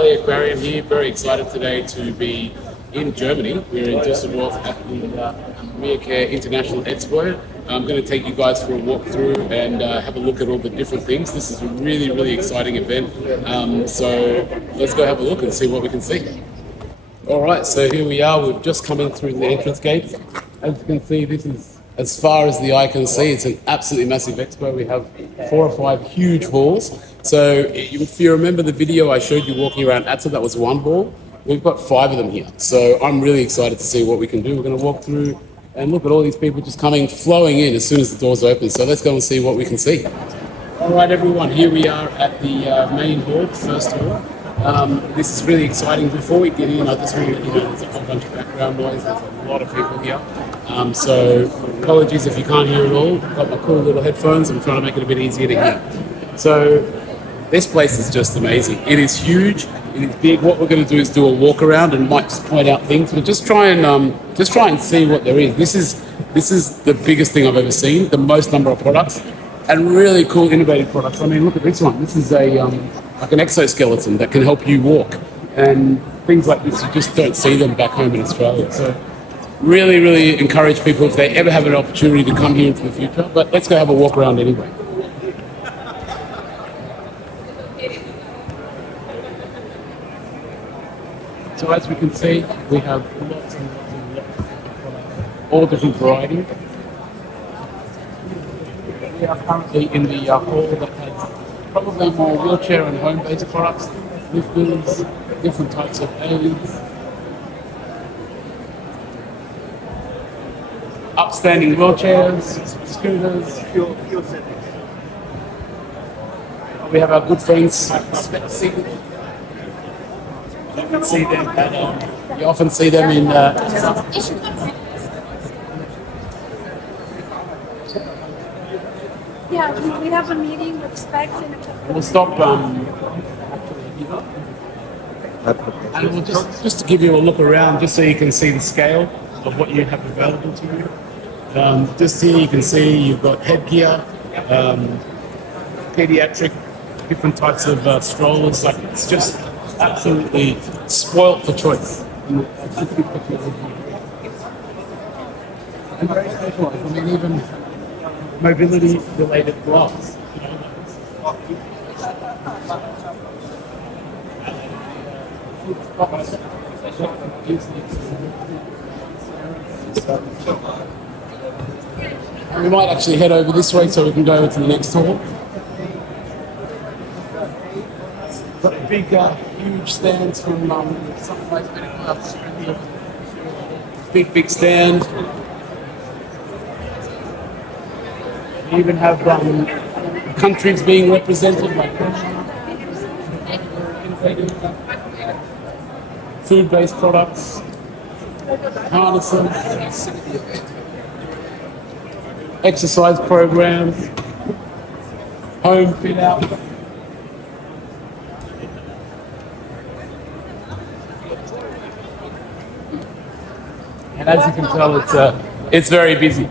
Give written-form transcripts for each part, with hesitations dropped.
Ali Akbarian here, very excited today to be in Germany. We're in Düsseldorf at the RehaCare International Expo. I'm going to take you guys for a walk through and have a look at all the different things. This is a really, really exciting event. So let's go have a look and see what we can see. All right, so here we are. We've just come in through the entrance gate. As you can see, this is as far as the eye can see. It's an absolutely massive expo. We have 4 or 5 huge halls. So if you remember the video I showed you walking around ATSA, that was one hall. We've got 5 of them here. So I'm really excited to see what we can do. We're going to walk through and look at all these people just flowing in as soon as the doors open. So let's go and see what we can see. All right, everyone, here we are at the main hall, first hall. This is really exciting. Before we get in, I just want to let you know there's a whole bunch of background noise. There's a lot of people here. So apologies if you can't hear it all. I've got my cool little headphones. I'm trying to make it a bit easier to hear. So this place is just amazing. It is huge. It is big. What we're going to do is do a walk around and might just point out things, but just try and see what there is. This is the biggest thing I've ever seen. The most number of products and really cool, innovative products. I mean, look at this one. This is a like an exoskeleton that can help you walk, and things like this. You just don't see them back home in Australia. So really, really encourage people if they ever have an opportunity to come here into the future. But let's go have a walk around anyway. So as we can see, we have lots and lots and lots of products, all different varieties. We are currently in the hall that has probably more wheelchair and home-based products, lifters, different types of aids, upstanding wheelchairs, scooters. We have our good friends. You can see them. You often see them in. Yeah, we have a meeting with Specs in a couple. We'll stop. And we'll just to give you a look around, just so you can see the scale of what you have available to you. Just here you can see you've got headgear, pediatric, different types of strollers. Like it's just absolutely spoilt for choice. And very specialized. I mean, even mobility-related gloves. We might actually head over this way so we can go over to the next hall. Got big, huge stands from Sunrise Medical Australia. Big stand. We even have countries being represented, like food-based products, harnesses, exercise programs, home fit-out. And as you can tell, it's very busy.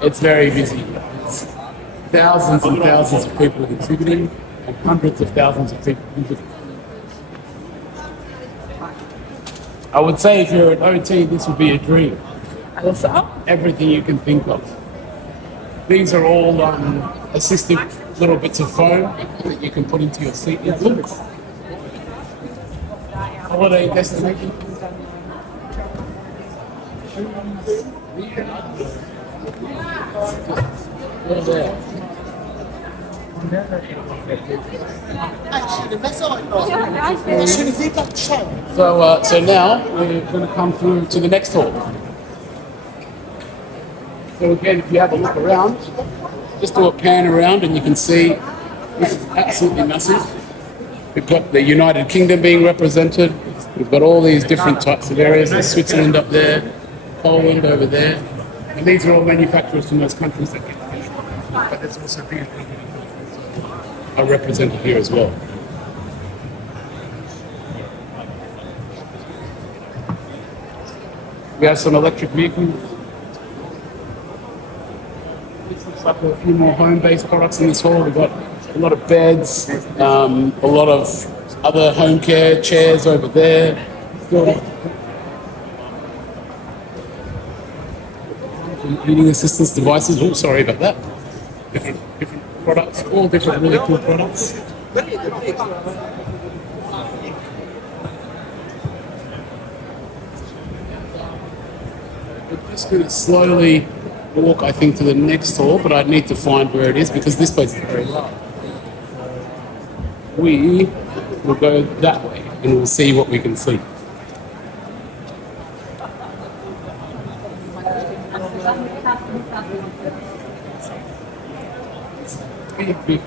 It's very busy. It's thousands and thousands of people exhibiting and hundreds of thousands of people visiting. I would say if you're an OT, this would be a dream. Everything you can think of. These are all assistive little bits of foam that you can put into your seat. Holiday destination. So now we're going to come through to the next hall. So again, if you have a look around, just do a pan around and you can see this is absolutely massive. We've got the United Kingdom being represented. We've got all these different types of areas. There's Switzerland up there, Poland over there. And these are all manufacturers from those countries that get paid. But there's also big are represented here as well. We have some electric vehicles. This looks like a few more home-based products in this hall. We've got a lot of beds, a lot of other home care chairs over there. Eating assistance devices. Oh, sorry about that. Different products, all different really cool products. We're just going to slowly walk, I think, to the next hall, but I need to find where it is because this place is very large. We will go that way and we'll see what we can see. Big.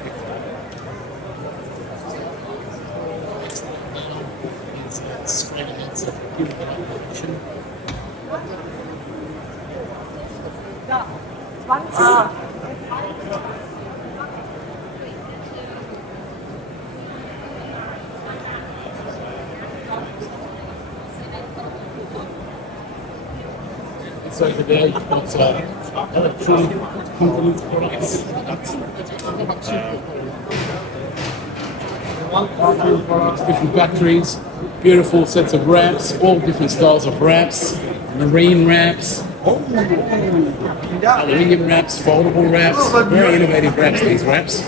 So over there you've got electronic components products, different batteries, beautiful sets of ramps, all different styles of ramps, marine ramps, aluminium ramps, foldable ramps, very innovative ramps, these ramps.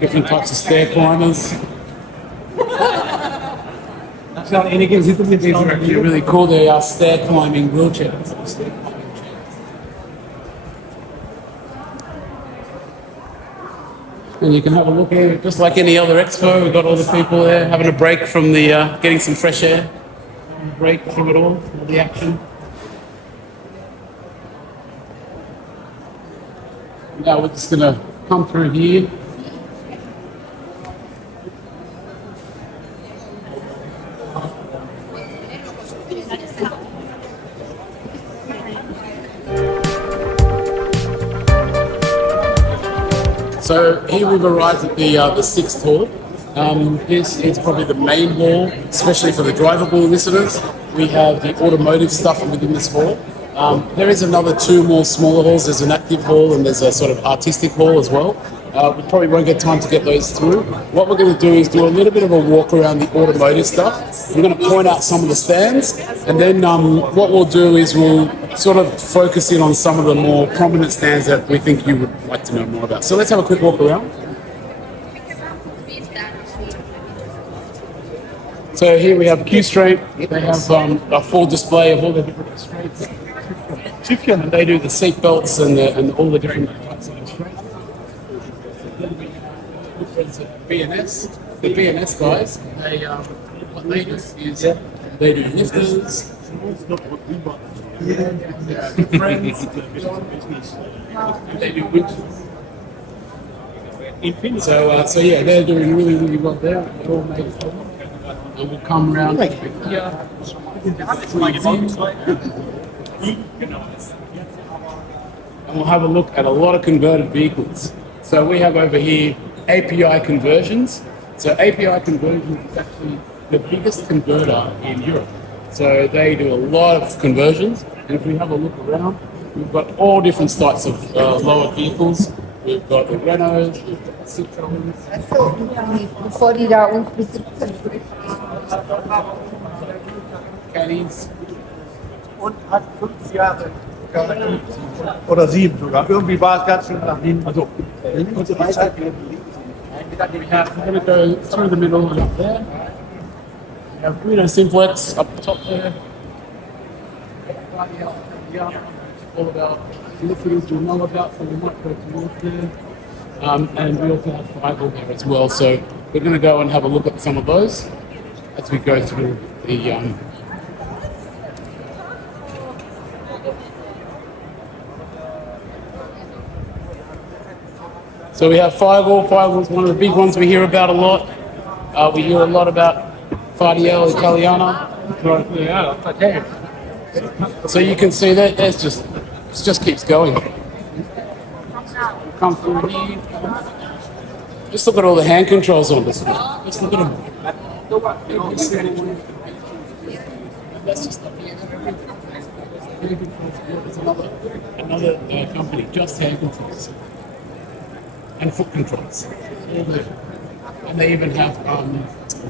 Different types of stair climbers. These are actually really cool. They are stair climbing wheelchairs. And you can have a look here, just like any other expo. We've got all the people there having a break from the, getting some fresh air. Break from it all the action. Now we're just going to come through here. So here we've arrived at the sixth hall. This is probably the main hall, especially for the drivable listeners. We have the automotive stuff within this hall. There is another two more smaller halls. There's an active hall and there's a sort of artistic hall as well. We probably won't get time to get those through. What we're going to do is do a little bit of a walk around the automotive stuff. We're going to point out some of the stands, and then what we'll do is we'll sort of focus in on some of the more prominent stands that we think you would like to know more about. So let's have a quick walk around. So here we have Q-Straight. They have a full display of all the different straights. And they do the seat belts and all the different types of straights. BNS, the BNS guys, what they do is they do lifters, they do winches. So yeah, they're doing really well there. They're all made for them. And we'll come around here. And we'll have a look at a lot of converted vehicles. So we have over here API conversions. So API conversions is actually the biggest converter in Europe. So they do a lot of conversions. And if we have a look around, we've got all different types of lower vehicles. We've got the Renaults, we've got the Citroens. Caddies. Und hat 5 Jahre oder 7 sogar. Irgendwie war es ganz schön nach hinten. Also, We're going to go through the middle and up there. We have Guido Simplex up the top there. All about lifters you'll know about, so we might go towards there. And we also have Fiverr there as well, so we're going to go and have a look at some of those as we go through the So we have Fireball. Fireball is one of the big ones we hear about a lot. We hear a lot about Fardiel Italiana. So you can see that it just keeps going. Come through here. Just look at all the hand controls on this one. Just look at them. Every single one. And that's just not the end of everything. Hand controls. There's another company, just hand controls and foot controls. All there. And they even have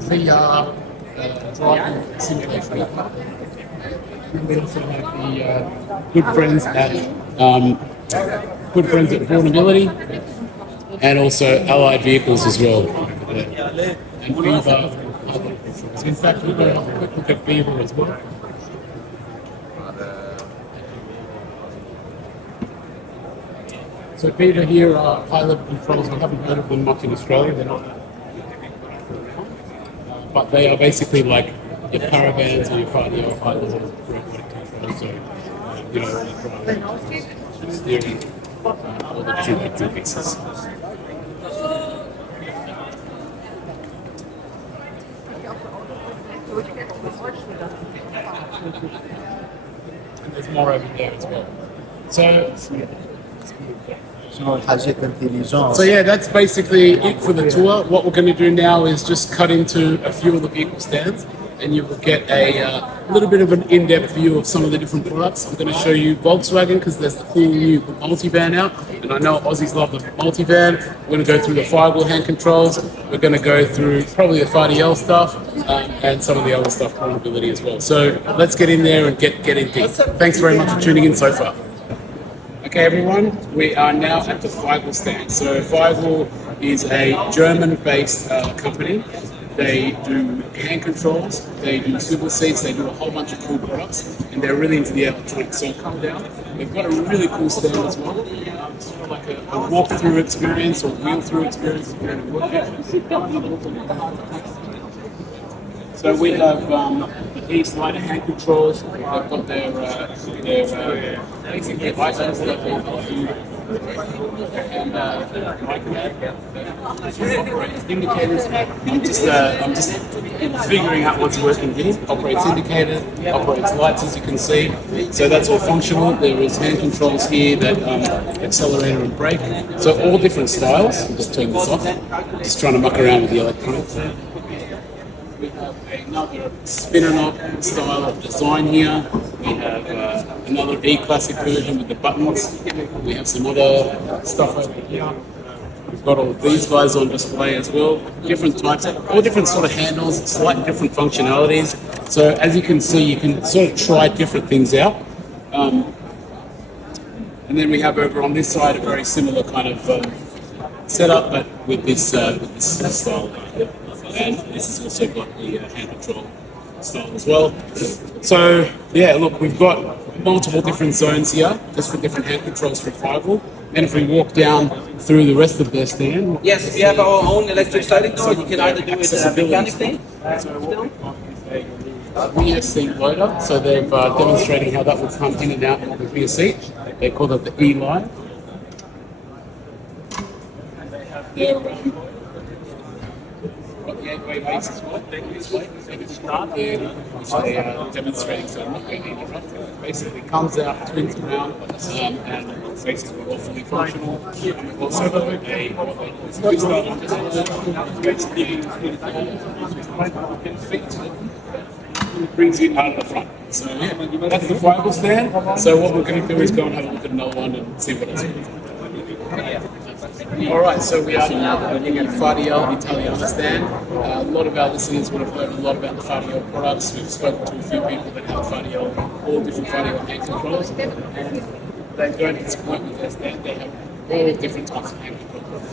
VR driving simulation. And we also have the good friends at Vulnerability, and also allied vehicles as well. And Beaver. In fact, we're going to have a quick look at Beaver as well. So Beaver here are high-level controls. We haven't heard of them much in Australia. They're not, but they are basically like your caravans or your cardio high-level robotic controls. So, you know, all the driving, steering, all the different bits and pieces. And there's more over there as well. So yeah, that's basically it for the tour. What we're going to do now is just cut into a few of the vehicle stands, and you will get a little bit of an in-depth view of some of the different products. I'm going to show you Volkswagen because there's the cool new multivan out, and I know Aussies love the multivan. We're going to go through the Firewall hand controls. We're going to go through probably the 5DL stuff and some of the other stuff, Vulnerability as well. So let's get in there and get in deep. Thanks very much for tuning in so far. Okay, everyone, we are now at the Firewall stand. So Firewall is a German-based company. They do hand controls, they do swivel seats, they do a whole bunch of cool products, and they're really into the electronics. So come down. They've got a really cool stand as well. It's sort of like a walk-through experience or wheel-through experience. So we have e-slider hand controls. They've got their basically items that they do, and indicators. I'm just figuring out what's working here. Operates indicator, operates lights, as you can see. So that's all functional. There is hand controls here that accelerator and brake. So all different styles. I'll just turn this off. Just trying to muck around with the electronics. We have another spinner knob style of design here. We have another E-Classic version with the buttons. We have some other stuff over here. We've got all of these guys on display as well. Different types, all different sort of handles, slightly different functionalities. So as you can see, you can sort of try different things out. And then we have over on this side a very similar kind of setup, but with this style. And this has also got the hand control style as well. So yeah, look, we've got multiple different zones here, just for different hand controls for Firewall. And if we walk down through the rest of their stand, yes, we have our own electric sliding door. You can either do it mechanically. So what we've got is a rear seat loader. So they're demonstrating how that will come in and out of the rear seat. They call that the E-line. And they have their gateway base as well. This way, so this start there, which they are demonstrating, so I'm not going to interrupt. It basically comes out, twins around, and it's basically all fully functional. And we've also got a it brings you out of the front. So yeah, that's the Firewall stand. So what we're going to do is go and have a look at another one and see what it's like. Alright, so we are now looking at 5DL Italiana stand. A lot of our listeners would have heard a lot about the 5DL products. We've spoken to a few people that have 5DL, all different 5DL hand controls. And they don't disappoint with their stand. They have all different types of hand controls.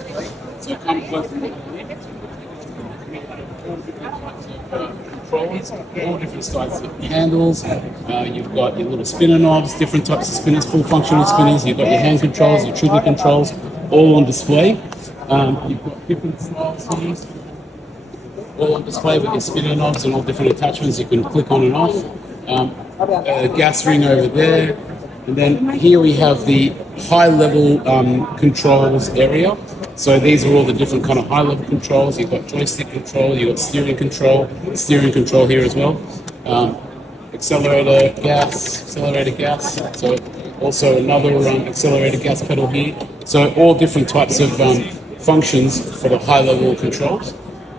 So come close and look at it. All different types of controls, all different styles of handles. You've got your little spinner knobs, different types of spinners, full functional spinners. You've got your hand controls, your trigger controls, all on display. You've got different styles here, all on display with your spinner knobs and all different attachments you can click on and off. A gas ring over there. And then here we have the high-level controls area. So these are all the different kind of high-level controls. You've got joystick control, you've got steering control here as well. Accelerator gas. So also another accelerator gas pedal here. So all different types of functions for the high-level controls.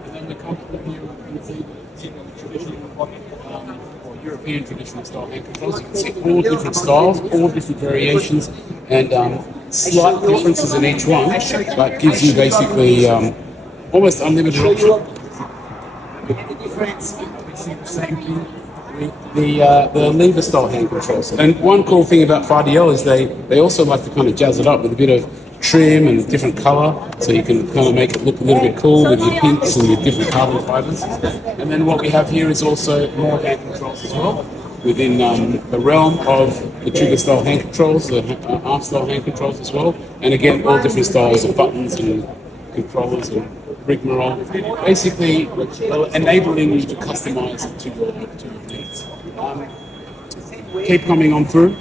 And then we come up here and see the traditional or European traditional style hand controls. You can see all different styles, all different variations, and slight differences in each one, but gives you basically almost unlimited option. We see the same thing with the lever style hand controls. And one cool thing about 5DL is they also like to kind of jazz it up with a bit of trim and different color, so you can kind of make it look a little bit cool with your pinks and your different carbon fibers. And then what we have here is also more hand controls as well within the realm of the trigger style hand controls, the arm style hand controls as well. And again, all different styles of buttons and controllers and rigmarole, basically enabling you to customize it to your needs. Keep coming on through.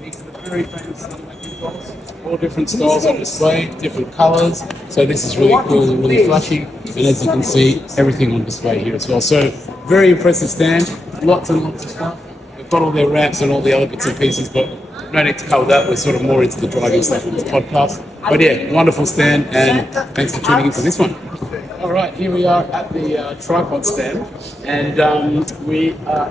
These are the very famous controls. All different styles on display, different colors. So this is really cool and really flashy. And as you can see, everything on display here as well. So very impressive stand. Lots and lots of stuff. They've got all their ramps and all the other bits and pieces, but no need to cover that. We're sort of more into the driving stuff in this podcast. But yeah, wonderful stand, and thanks for tuning into this one. All right, here we are at the tripod stand, and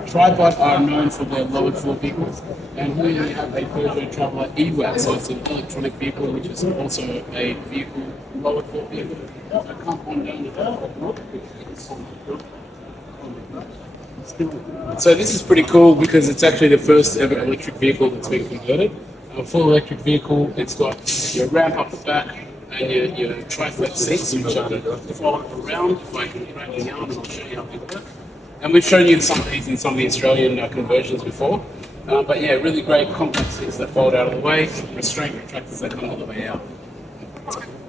tripod are known for their lowered floor vehicles, and here you have a Peugeot Traveller EWAP, so it's an electronic vehicle, which is also a vehicle, lowered floor vehicle. So come on down to that. So this is pretty cool because it's actually the first ever electric vehicle that's been converted. A full electric vehicle, it's got your ramp up the back and your tri-flex seats, which are going to follow around. If I can grab the arm, I'll show you how they work. And we've shown you some of these in some of the Australian conversions before. But yeah, really great complex seats that fold out of the way, restraint retractors that come all the way out.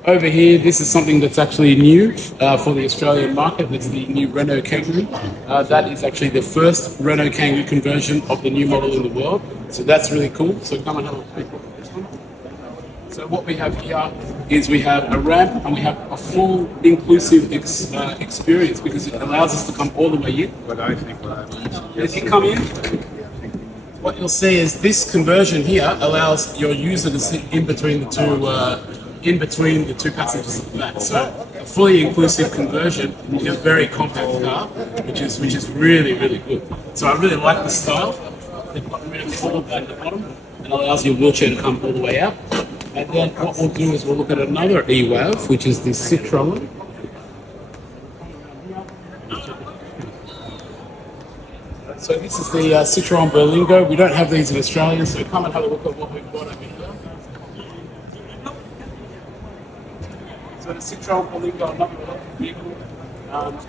Over here, this is something that's actually new for the Australian market. That's the new Renault Kangoo. That is actually the first Renault Kangoo conversion of the new model in the world. So that's really cool. So come and have a quick look at this one. So what we have here is we have a ramp and we have a full inclusive experience because it allows us to come all the way in. As you come in, what you'll see is this conversion here allows your user to sit in between the two passengers at the back. So a fully inclusive conversion in a very compact car, which is really, really good. So I really like the style. They've got rid of the full at the bottom and allows your wheelchair to come all the way out. And then what we'll do is we'll look at another EWAV, which is the Citroën. So this is the Citroën Berlingo. We don't have these in Australia, so come and have a look at what we've got over here. So the Citroën Berlingo, another electric vehicle.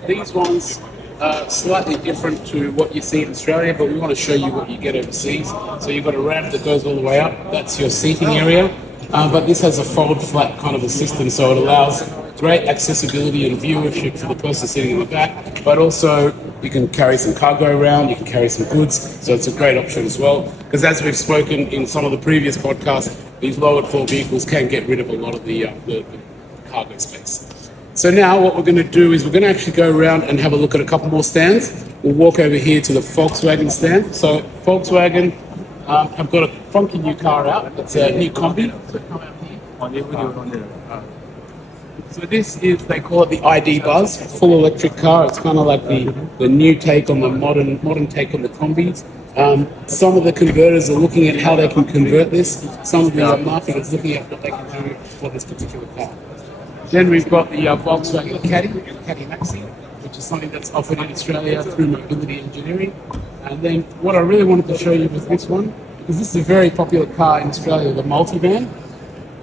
These ones are slightly different to what you see in Australia, but we want to show you what you get overseas. So you've got a ramp that goes all the way up. That's your seating area. But this has a fold flat kind of a system, so it allows great accessibility and viewership for the person sitting in the back, but also you can carry some cargo around, you can carry some goods, so it's a great option as well. Because as we've spoken in some of the previous podcasts, these lowered floor vehicles can get rid of a lot of the cargo space. So now what we're going to do is we're going to actually go around and have a look at a couple more stands. We'll walk over here to the Volkswagen stand. So Volkswagen have got a funky new car out. It's a new Combi. So come out here. So this is, they call it the ID Buzz, full electric car. It's kind of like the new take on the modern take on the Combis. Some of the converters are looking at how they can convert this. Some of the marketers are looking at what they can do for this particular car. Then we've got the Volkswagen Caddy Maxi, which is something that's offered in Australia through Mobility Engineering. And then what I really wanted to show you was this one, because this is a very popular car in Australia, the multivan.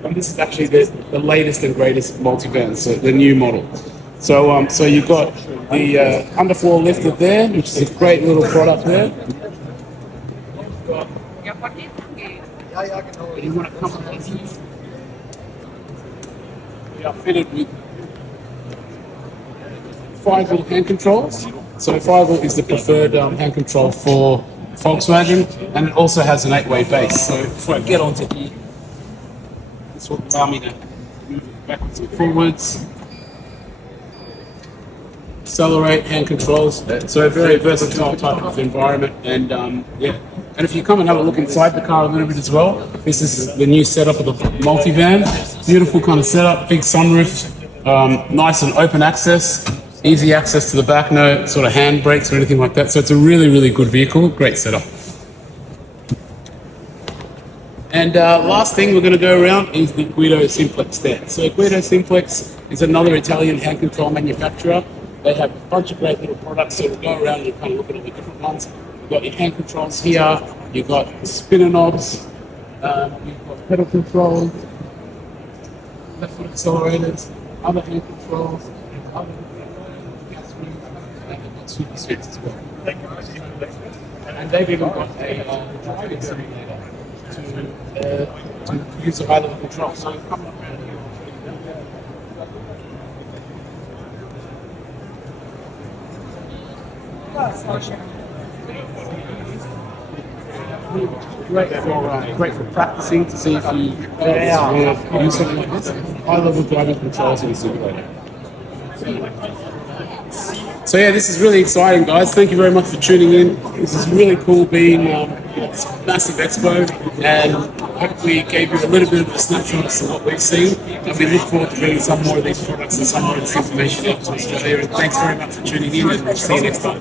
And this is actually the latest and greatest multivan, so the new model. So so you've got the underfloor lifter there, which is a great little product there. And you want to come across these. They are fitted with 5-wheel hand controls. So 5-wheel is the preferred hand control for Volkswagen, and it also has an 8-way base. So if I get onto here, this will allow me to move it backwards and forwards. Accelerate, hand controls. So a very versatile type of environment, and yeah, And if you come and have a look inside the car a little bit as well, this is the new setup of the multivan. Beautiful kind of setup, big sunroof, nice and open access, easy access to the back, no sort of hand brakes or anything like that. So it's a really, really good vehicle, great setup. And last thing we're going to go around is the Guido Simplex there. So Guido Simplex is another Italian hand control manufacturer. They have a bunch of great little products, so we'll go around and kind of look at all the different ones. You've got your hand controls here, you've got spinner knobs, you've got pedal controls, left foot accelerators, other hand controls, other gas wheels, and they've got super suits as well. And they've even got a driving simulator to use a high level control. So come around here. Great for practicing to see if you use something like this. High level driving controls in a simulator. So yeah, this is really exciting, guys. Thank you very much for tuning in. This is really cool being this massive expo, and hopefully gave you a little bit of a snapshot of what we've seen. And we look forward to bringing some more of these products and some more of this information out to Australia. And thanks very much for tuning in, and we'll see you next time.